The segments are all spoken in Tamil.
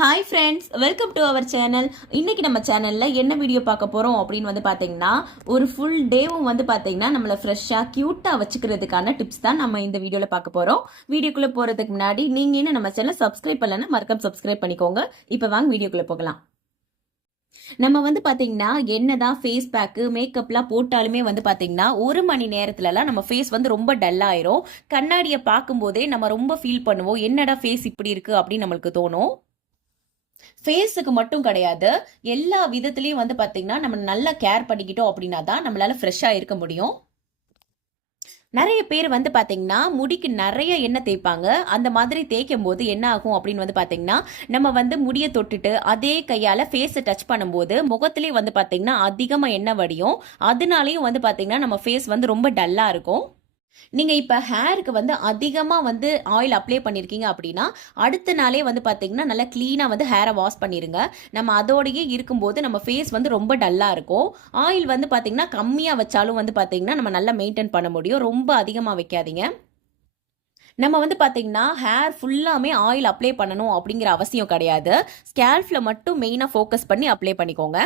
Hi friends welcome to our channel இன்னைக்கு நம்ம சேனலில் என்ன வீடியோ பார்க்க போகிறோம் அப்படின்னு வந்து பார்த்தீங்கன்னா ஒரு ஃபுல் டேவும் வந்து பார்த்தீங்கன்னா நம்மளை ஃப்ரெஷ்ஷாக க்யூட்டாக வச்சுக்கிறதுக்கான டிப்ஸ் தான் நம்ம இந்த வீடியோவில் பார்க்க போகிறோம் வீடியோக்குள்ளே போகிறதுக்கு முன்னாடி நீங்கள் இன்னும் நம்ம சேனல் சப்ஸ்கிரைப் பண்ணலன்னா மறக்காம சப்ஸ்கிரைப் பண்ணிக்கோங்க. இப்போ வாங்க வீடியோக்குள்ளே போகலாம். நம்ம வந்து பார்த்தீங்கன்னா என்னதான் ஃபேஸ் பேக்கு மேக்கப்லாம் போட்டாலுமே வந்து பார்த்தீங்கன்னா ஒரு மணி நேரத்துலலாம் நம்ம ஃபேஸ் வந்து ரொம்ப டல்லாயிரும் கண்ணாடியை பார்க்கும்போதே நம்ம ரொம்ப ஃபீல் பண்ணுவோம். என்னடா ஃபேஸ் இப்படி இருக்குது அப்படின்னு நம்மளுக்கு தோணும். ஃபேஸுக்கு மட்டும் கிடையாது. எல்லா விதத்துலயும் வந்து பாத்தீங்கன்னா நம்ம நல்லா கேர் பண்ணிக்கிட்டோம் அப்படின்னா தான் நம்மளால ஃப்ரெஷ்ஷா இருக்க முடியும். நிறைய பேர் வந்து பாத்தீங்கன்னா முடிக்கு நிறைய எண்ணெய் தேய்ப்பாங்க. அந்த மாதிரி தேய்க்கும் போது என்ன ஆகும் அப்படின்னு வந்து பாத்தீங்கன்னா நம்ம வந்து முடியை தொட்டுட்டு அதே கையால ஃபேஸை டச் பண்ணும்போது முகத்திலே வந்து பாத்தீங்கன்னா அதிகமா எண்ணெய் வடியும். அதனாலையும் வந்து பாத்தீங்கன்னா நம்ம ஃபேஸ் வந்து ரொம்ப டல்லா இருக்கும். நீங்கள் இப்போ ஹேருக்கு வந்து அதிகமாக வந்து ஆயில் அப்ளை பண்ணியிருக்கீங்க அப்படின்னா அடுத்த நாளே வந்து பார்த்தீங்கன்னா நல்லா க்ளீனாக வந்து ஹேரை வாஷ் பண்ணிடுங்க நம்ம அதோடயே இருக்கும்போது நம்ம ஃபேஸ் வந்து ரொம்ப டல்லாக இருக்கும். ஆயில் வந்து பார்த்தீங்கன்னா கம்மியாக வச்சாலும் வந்து பார்த்தீங்கன்னா நம்ம நல்லா மெயின்டைன் பண்ண முடியும். ரொம்ப அதிகமாக வைக்காதீங்க. நம்ம வந்து பார்த்தீங்கன்னா ஹேர் ஃபுல்லாமே ஆயில் அப்ளை பண்ணணும் அப்படிங்கிற அவசியம் கிடையாது. ஸ்கேல்ஃபில் மட்டும் மெயினாக ஃபோக்கஸ் பண்ணி அப்ளை பண்ணிக்கோங்க.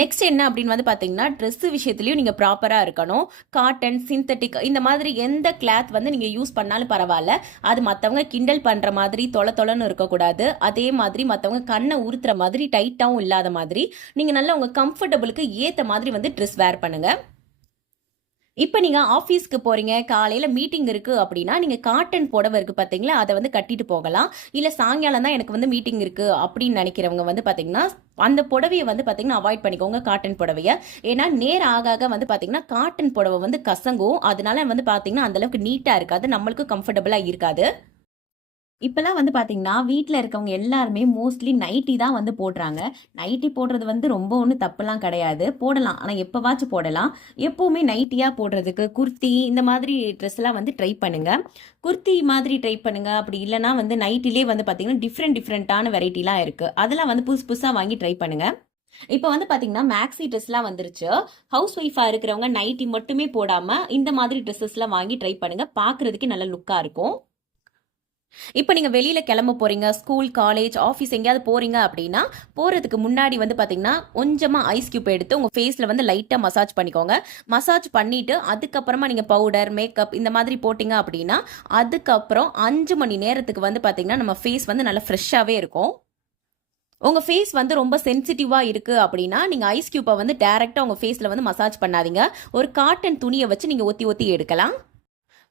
நெக்ஸ்ட் என்ன அப்படின்னு வந்து பார்த்தீங்கன்னா ட்ரெஸ் விஷயத்துலையும் நீங்கள் ப்ராப்பராக இருக்கணும். காட்டன் சிந்தட்டிக் இந்த மாதிரி எந்த கிளாத் வந்து நீங்கள் யூஸ் பண்ணாலும் பரவாயில்ல. அது மற்றவங்க கிண்டல் பண்ணுற மாதிரி தொலை தொலைன்னு இருக்கக்கூடாது. அதே மாதிரி மற்றவங்க கண்ணை உறுத்துற மாதிரி டைட்டாகவும் இல்லாத மாதிரி நீங்கள் நல்லா உங்கள் கம்ஃபர்டபுளுக்கு ஏற்ற மாதிரி வந்து ட்ரெஸ் வேர் பண்ணுங்கள் இப்போ நீங்கள் ஆஃபீஸ்க்கு போகிறீங்க காலையில் மீட்டிங் இருக்குது அப்படின்னா நீங்கள் காட்டன் புடவை இருக்குது பார்த்தீங்களா அதை வந்து கட்டிட்டு போகலாம். இல்லை சாயங்காலம் தான் எனக்கு வந்து மீட்டிங் இருக்குது அப்படின்னு நினைக்கிறவங்க வந்து பார்த்தீங்கன்னா அந்த புடவையை வந்து பார்த்தீங்கன்னா அவாய்ட் பண்ணிக்கோங்க காட்டன் புடவைய. ஏன்னா நேர் ஆக ஆக வந்து பார்த்தீங்கன்னா காட்டன் புடவை வந்து கசங்கும். அதனால வந்து பார்த்தீங்கன்னா அந்தளவுக்கு நீட்டாக இருக்காது. நம்மளுக்கு கம்ஃபர்டபுளாக இருக்காது. இப்போல்லாம் வந்து பார்த்தீங்கன்னா வீட்டில் இருக்கவங்க எல்லாருமே மோஸ்ட்லி நைட்டி தான் வந்து போடுறாங்க. நைட்டி போடுறது வந்து ரொம்ப ஒன்றும் தப்புலாம் கிடையாது. போடலாம். ஆனால் எப்போவாச்சும் போடலாம். எப்போவுமே நைட்டியாக போடுறதுக்கு குர்த்தி இந்த மாதிரி ட்ரெஸ்லாம் வந்து ட்ரை பண்ணுங்கள் குர்த்தி மாதிரி ட்ரை பண்ணுங்கள் அப்படி இல்லைனா வந்து நைட்டிலே வந்து பார்த்தீங்கன்னா டிஃப்ரெண்ட் டிஃப்ரெண்ட்டான வெரைட்டிலாம் இருக்குது அதெல்லாம் வந்து புதுசு புதுசாக வாங்கி ட்ரை பண்ணுங்கள் இப்போ வந்து பார்த்தீங்கன்னா மேக்ஸி ட்ரெஸ்லாம் வந்துருச்சு. ஹவுஸ் ஒய்ஃபாக இருக்கிறவங்க நைட்டி மட்டுமே போடாமல் இந்த மாதிரி ட்ரெஸ்ஸஸ்லாம் வாங்கி ட்ரை பண்ணுங்கள் பார்க்குறதுக்கு நல்ல லுக்காக இருக்கும். இப்போ நீங்கள் வெளியில் கிளம்ப போகிறீங்க ஸ்கூல் காலேஜ் ஆஃபீஸ் எங்கேயாவது போகிறீங்க அப்படின்னா போகிறதுக்கு முன்னாடி வந்து பார்த்தீங்கன்னா கொஞ்சமாக ஐஸ் கியூப் எடுத்து உங்கள் ஃபேஸில் வந்து லைட்டாக மசாஜ் பண்ணிக்கோங்க. மசாஜ் பண்ணிவிட்டு அதுக்கப்புறமா நீங்கள் பவுடர் மேக்கப் இந்த மாதிரி போட்டிங்க அப்படின்னா அதுக்கப்புறம் அஞ்சு மணி நேரத்துக்கு வந்து பார்த்தீங்கன்னா நம்ம ஃபேஸ் வந்து நல்லா ஃப்ரெஷ்ஷாகவே இருக்கும். உங்கள் ஃபேஸ் வந்து ரொம்ப சென்சிட்டிவாக இருக்குது அப்படின்னா நீங்கள் ஐஸ் கியூப்பை வந்து டேரெக்டாக உங்கள் ஃபேஸில் வந்து மசாஜ் பண்ணாதீங்க. ஒரு காட்டன் துணியை வச்சு நீங்கள் ஒத்தி ஒத்தி எடுக்கலாம்.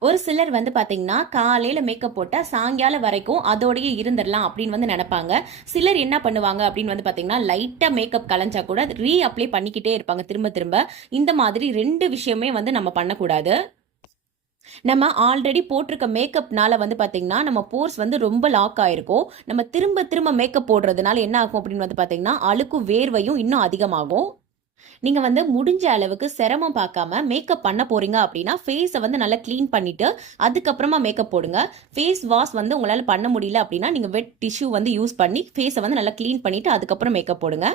ஒரு சிலர் வந்து பார்த்தீங்கன்னா காலையில் மேக்கப் போட்டால் சாயங்காலம் வரைக்கும் அதோடயே இருந்துடலாம் அப்படின்னு வந்து நினைப்பாங்க. சிலர் என்ன பண்ணுவாங்க அப்படின்னு வந்து பார்த்தீங்கன்னா லைட்டாக மேக்கப் கலைஞ்சா கூட ரீ அப்ளை பண்ணிக்கிட்டே இருப்பாங்க. திரும்ப திரும்ப இந்த மாதிரி ரெண்டு விஷயமே வந்து நம்ம பண்ணக்கூடாது. நம்ம ஆல்ரெடி போட்டிருக்க மேக்கப்னால வந்து பார்த்தீங்கன்னா நம்ம போர்ஸ் வந்து ரொம்ப லாக் ஆயிருக்கும். நம்ம திரும்ப திரும்ப மேக்கப் போடுறதுனால என்ன ஆகும் அப்படின்னு வந்து பார்த்தீங்கன்னா அழுக்கும் வேர்வையும் இன்னும் அதிகமாகும். நீங்கள் வந்து முடிஞ்ச அளவுக்கு சிரமம் பார்க்காம மேக்கப் பண்ண போறீங்க அப்படின்னா ஃபேஸை வந்து நல்லா க்ளீன் பண்ணிட்டு அதுக்கப்புறமா மேக்கப் போடுங்க. ஃபேஸ் வாஷ் வந்து உங்களால் பண்ண முடியல அப்படின்னா நீங்கள் வெட் டிஷ்யூ வந்து யூஸ் பண்ணி ஃபேஸை வந்து நல்லா க்ளீன் பண்ணிட்டு அதுக்கப்புறம் மேக்கப் போடுங்க.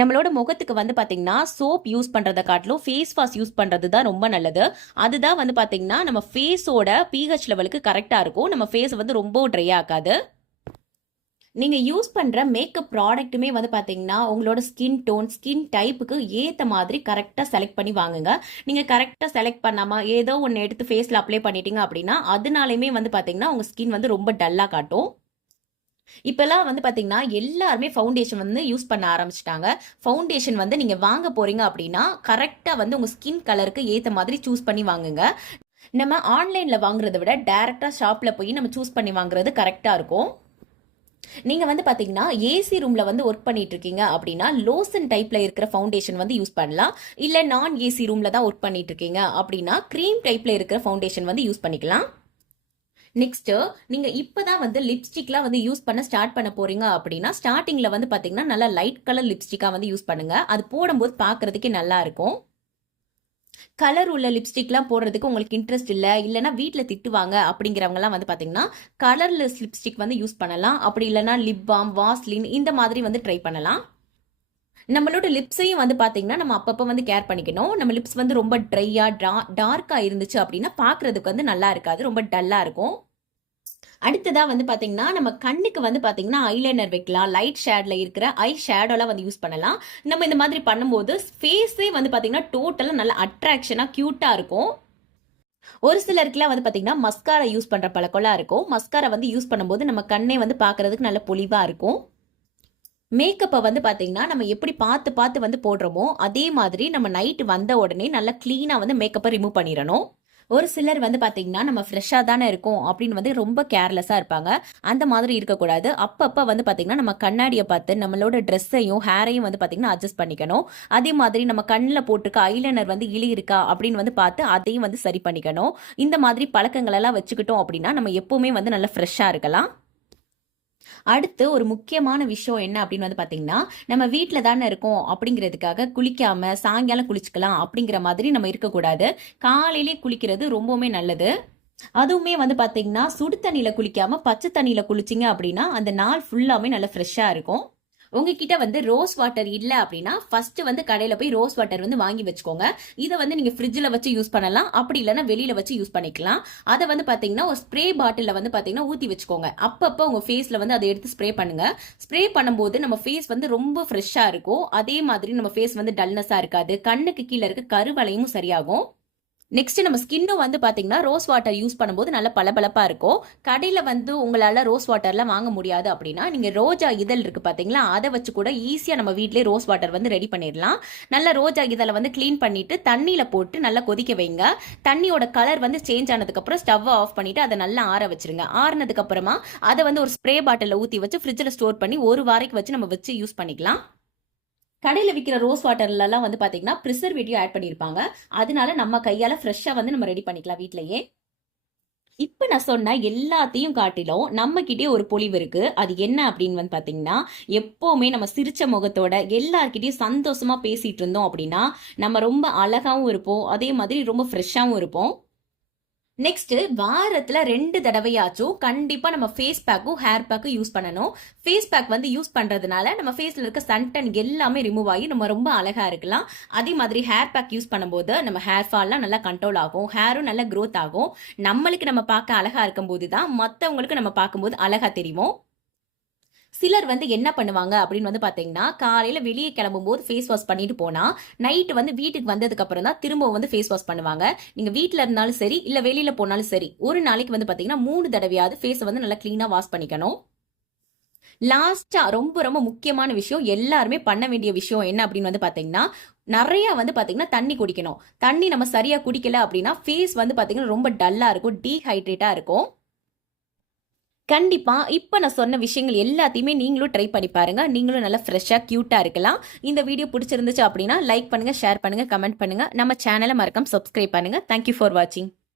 நம்மளோட முகத்துக்கு வந்து பார்த்தீங்கன்னா சோப் யூஸ் பண்ணுறதை காட்டிலும் ஃபேஸ் வாஷ் யூஸ் பண்ணுறது தான் ரொம்ப நல்லது. அதுதான் வந்து பார்த்தீங்கன்னா நம்ம ஃபேஸோட பிஹெச் லெவலுக்கு கரெக்டாக இருக்கும். நம்ம ஃபேஸ் வந்து ரொம்ப ட்ரை ஆகாது. நீங்கள் யூஸ் பண்ணுற மேக்கப் ப்ராடக்ட்டுமே வந்து பார்த்தீங்கன்னா உங்களோட ஸ்கின் டோன் ஸ்கின் டைப்புக்கு ஏற்ற மாதிரி கரெக்டாக செலக்ட் பண்ணி வாங்குங்க. நீங்கள் கரெக்டாக செலக்ட் பண்ணாமல் ஏதோ ஒன்று எடுத்து ஃபேஸில் அப்ளை பண்ணிட்டீங்க அப்படின்னா அதனாலையுமே வந்து பார்த்தீங்கன்னா உங்கள் ஸ்கின் வந்து ரொம்ப டல்லாக காட்டும். இப்போல்லாம் வந்து பார்த்தீங்கன்னா எல்லாருமே ஃபவுண்டேஷன் வந்து யூஸ் பண்ண ஆரம்பிச்சிட்டாங்க. ஃபவுண்டேஷன் வந்து நீங்கள் வாங்க போகிறீங்க அப்படின்னா கரெக்டாக வந்து உங்கள் ஸ்கின் கலருக்கு ஏற்ற மாதிரி சூஸ் பண்ணி வாங்குங்க. நம்ம ஆன்லைனில் வாங்குறத விட டேரெக்டாக ஷாப்பில் போய் நம்ம சூஸ் பண்ணி வாங்குறது கரெக்டாக இருக்கும். நீங்கள் வந்து பார்த்தீங்கன்னா ஏசி ரூமில் வந்து ஒர்க் பண்ணிட்டு இருக்கீங்க அப்படின்னா லோசன் டைப்பில் இருக்கிற ஃபவுண்டேஷன் வந்து யூஸ் பண்ணலாம். இல்லை நான் ஏசி ரூமில் தான் ஒர்க் பண்ணிட்டு இருக்கீங்க அப்படின்னா க்ரீம் டைப்பில் இருக்கிற ஃபவுண்டேஷன் வந்து யூஸ் பண்ணிக்கலாம். நெக்ஸ்ட் நீங்க இப்பதான் வந்து லிப்ஸ்டிக்லாம் வந்து யூஸ் பண்ண ஸ்டார்ட் பண்ண போறீங்க அப்படின்னா ஸ்டார்டிங்ல வந்து பாத்தீங்கன்னா நல்லா லைட் கலர் லிப்ஸ்டிக்கா வந்து யூஸ் பண்ணுங்க. அது போடும்போது பாக்குறதுக்கே நல்லா இருக்கும். கலர் உள்ள லிப்ஸ்டிக்லாம் போடுறதுக்கு உங்களுக்கு இன்ட்ரெஸ்ட் இல்லை இல்லைனா வீட்டில் திட்டுவாங்க அப்படிங்கிறவங்கலாம் வந்து பார்த்தீங்கன்னா கலர்லெஸ் லிப்ஸ்டிக் வந்து யூஸ் பண்ணலாம். அப்படி இல்லைனா லிப் பாம் வாஸ்லின் இந்த மாதிரி வந்து ட்ரை பண்ணலாம். நம்மளோட லிப்ஸையும் வந்து பார்த்தீங்கன்னா நம்ம அப்பப்போ வந்து கேர் பண்ணிக்கணும். நம்ம லிப்ஸ் வந்து ரொம்ப ட்ரையாக டா டார்க்காக இருந்துச்சு அப்படின்னா பார்க்குறதுக்கு வந்து நல்லா இருக்காது ரொம்ப டல்லாக இருக்கும். அடுத்ததாக வந்து பார்த்தீங்கன்னா நம்ம கண்ணுக்கு வந்து பார்த்தீங்கன்னா ஐலைனர் வைக்கலாம். லைட் ஷேடில் இருக்கிற ஐ ஷேடோலாம் வந்து யூஸ் பண்ணலாம். நம்ம இந்த மாதிரி பண்ணும்போது ஃபேஸே வந்து பார்த்தீங்கன்னா டோட்டலாக நல்லா அட்ராக்ஷனாக க்யூட்டாக இருக்கும். ஒரு சிலருக்குலாம் வந்து பார்த்தீங்கன்னா மஸ்காரா யூஸ் பண்ணுற பழக்கம்லாம் இருக்கும். மஸ்காரா வந்து யூஸ் பண்ணும்போது நம்ம கண்ணே வந்து பார்க்குறதுக்கு நல்ல பொலிவாக இருக்கும். மேக்கப்பை வந்து பார்த்தீங்கன்னா நம்ம எப்படி பார்த்து பார்த்து வந்து போடுறோமோ அதே மாதிரி நம்ம நைட் வந்த உடனே நல்லா க்ளீனாக வந்து மேக்கப்பை ரிமூவ் பண்ணிடணும். ஒரு சிலர் வந்து பார்த்தீங்கன்னா நம்ம ஃப்ரெஷ்ஷாக தானே இருக்கும் அப்படின்னு வந்து ரொம்ப கேர்லெஸ்ஸாக இருப்பாங்க. அந்த மாதிரி இருக்கக்கூடாது. அப்பப்போ வந்து பார்த்தீங்கன்னா நம்ம கண்ணாடியை பார்த்து நம்மளோட ட்ரெஸ்ஸையும் ஹேரையும் வந்து பார்த்தீங்கன்னா அட்ஜஸ்ட் பண்ணிக்கணும். அதே மாதிரி நம்ம கண்ணில் போட்டிருக்க ஐலைனர் வந்து இழி இருக்கா அப்படின்னு வந்து பார்த்து அதையும் வந்து சரி பண்ணிக்கணும். இந்த மாதிரி பழக்கங்களெல்லாம் வச்சுக்கிட்டோம் அப்படின்னா நம்ம எப்போவுமே வந்து நல்லா ஃப்ரெஷ்ஷாக இருக்கலாம். அடுத்து ஒரு முக்கியமான விஷயம் என்ன அப்படின்னு வந்து பாத்தீங்கன்னா நம்ம வீட்டில் தானே இருக்கோம் அப்படிங்கிறதுக்காக குளிக்காம சாயங்காலம் குளிச்சுக்கலாம் அப்படிங்கிற மாதிரி நம்ம இருக்கக்கூடாது. காலையிலே குளிக்கிறது ரொம்பவுமே நல்லது. அதுவுமே வந்து பாத்தீங்கன்னா சுடு தண்ணியில குளிக்காம பச்சை தண்ணியில குளிச்சிங்க அப்படின்னா அந்த நாள் ஃபுல்லாமே நல்லா ஃப்ரெஷ்ஷா இருக்கும். உங்ககிட்ட வந்து ரோஸ் வாட்டர் இல்ல அப்படின்னா ஃபர்ஸ்ட் வந்து கடையில போய் ரோஸ் வாட்டர் வந்து வாங்கி வச்சுக்கோங்க. இதை வந்து நீங்க ஃப்ரிட்ஜில் வச்சு யூஸ் பண்ணலாம். அப்படி இல்லைன்னா வெளியில வச்சு யூஸ் பண்ணிக்கலாம். அதை வந்து பாத்தீங்கன்னா ஒரு ஸ்ப்ரே பாட்டில வந்து பாத்தீங்கன்னா ஊத்தி வச்சுக்கோங்க. அப்பப்போ உங்க ஃபேஸ்ல வந்து அதை எடுத்து ஸ்ப்ரே பண்ணுங்க. ஸ்ப்ரே பண்ணும்போது நம்ம ஃபேஸ் வந்து ரொம்ப ஃப்ரெஷ்ஷா இருக்கும். அதே மாதிரி நம்ம ஃபேஸ் வந்து டல்னஸா இருக்காது. கண்ணுக்கு கீழே இருக்க கருவளையும் சரியாகும். நெக்ஸ்ட் நம்ம ஸ்கின்னும் வந்து பார்த்தீங்கன்னா ரோஸ் வாட்டர் யூஸ் பண்ணும்போது நல்ல பளபளப்பாக இருக்கும். கடையில் வந்து உங்களால் ரோஸ் வாட்டர்லாம் வாங்க முடியாது அப்படின்னா நீங்கள் ரோஜா இதழ் இருக்குது பார்த்தீங்களா அதை வச்சு கூட ஈஸியாக நம்ம வீட்டிலே ரோஸ் வாட்டர் வந்து ரெடி பண்ணிடலாம். நல்ல ரோஜா இதழை வந்து க்ளீன் பண்ணிட்டு தண்ணியில் போட்டு நல்லா கொதிக்க வைங்க. தண்ணியோட கலர் வந்து சேஞ்ச் ஆனதுக்கப்புறம் ஸ்டவ்வை ஆஃப் பண்ணிட்டு அதை நல்லா ஆற வச்சிருங்க. ஆறினதுக்கப்புறமா அதை வந்து ஒரு ஸ்ப்ரே பாட்டிலில் ஊற்றி வச்சு ஃப்ரிட்ஜில் ஸ்டோர் பண்ணி ஒரு வாரைக்கு வச்சு நம்ம வச்சு யூஸ் பண்ணிக்கலாம். கடையில் விற்கிற ரோஸ் வாட்டர்லலாம் வந்து பார்த்தீங்கன்னா ப்ரிசர்வேட்டிவ் ஆட் பண்ணியிருப்பாங்க அதனால நம்ம கையால் ஃப்ரெஷ்ஷாக வந்து நம்ம ரெடி பண்ணிக்கலாம் வீட்லேயே. இப்போ நான் சொன்ன எல்லாத்தையும் காட்டிலும் நம்ம கிட்டே ஒரு பொலிவு இருக்கு. அது என்ன அப்படின்னு வந்து பார்த்தீங்கன்னா எப்போவுமே நம்ம சிரிச்ச முகத்தோட எல்லார்கிட்டையும் சந்தோஷமா பேசிட்டு இருந்தோம் அப்படின்னா நம்ம ரொம்ப அழகாகவும் இருப்போம். அதே மாதிரி ரொம்ப ஃப்ரெஷ்ஷாகவும் இருப்போம். நெக்ஸ்ட் வாரத்துல ரெண்டு தடவையாச்சும் கண்டிப்பா நம்ம ஃபேஸ் பேக்கும் ஹேர் பேக்கும் யூஸ் பண்ணணும். ஃபேஸ் பேக் வந்து யூஸ் பண்றதுனால நம்ம ஃபேஸ்ல இருக்க சன்டன் எல்லாமே ரிமூவ் ஆகி நம்ம ரொம்ப அழகா இருக்கலாம். அதே மாதிரி ஹேர் பேக் யூஸ் பண்ணும்போது நம்ம ஹேர் ஃபால்லாம் நல்லா கண்ட்ரோல் ஆகும். ஹேரும் நல்லா க்ரோத் ஆகும். நம்மளுக்கு நம்ம பார்க்க அழகா இருக்கும்போது தான் மற்றவங்களுக்கு நம்ம பார்க்கும்போது அழகா தெரியும். சிலர் வந்து என்ன பண்ணுவாங்க அப்படின்னு வந்து பாத்தீங்கன்னா காலையில வெளியே கிளம்பும் போது ஃபேஸ் வாஷ் பண்ணிட்டு போனா நைட் வந்து வீட்டுக்கு வந்ததுக்கு அப்புறம் தான் திரும்ப வந்து ஃபேஸ் வாஷ் பண்ணுவாங்க. நீங்க வீட்டில் இருந்தாலும் சரி இல்ல வெளியில போனாலும் சரி ஒரு நாளைக்கு வந்து பாத்தீங்கன்னா மூணு தடவையாவது ஃபேஸ் வந்து நல்லா கிளீனா வாஷ் பண்ணிக்கணும். லாஸ்டா ரொம்ப ரொம்ப முக்கியமான விஷயம் எல்லாருமே பண்ண வேண்டிய விஷயம் என்ன அப்படின்னு வந்து பாத்தீங்கன்னா நிறைய வந்து பாத்தீங்கன்னா தண்ணி குடிக்கணும். தண்ணி நம்ம சரியா குடிக்கல அப்படின்னா ஃபேஸ் வந்து பாத்தீங்கன்னா ரொம்ப டல்லா இருக்கும் டீஹைட்ரேட்டா இருக்கும். கண்டிப்பாக இப்போ நான் சொன்ன விஷயங்கள் எல்லாத்தையுமே நீங்களும் ட்ரை பண்ணி பாருங்கள் நீங்களும் நல்லா ஃப்ரெஷ்ஷாக க்யூட்டாக இருக்கலாம். இந்த வீடியோ பிடிச்சிருந்துச்சு அப்படின்னா லைக் பண்ணுங்கள் ஷேர் பண்ணுங்கள் கமெண்ட் பண்ணுங்க. நம்ம சேனலை மறக்காம சப்ஸ்கிரைப் பண்ணுங்க. தேங்க்யூ ஃபார் வாட்சிங்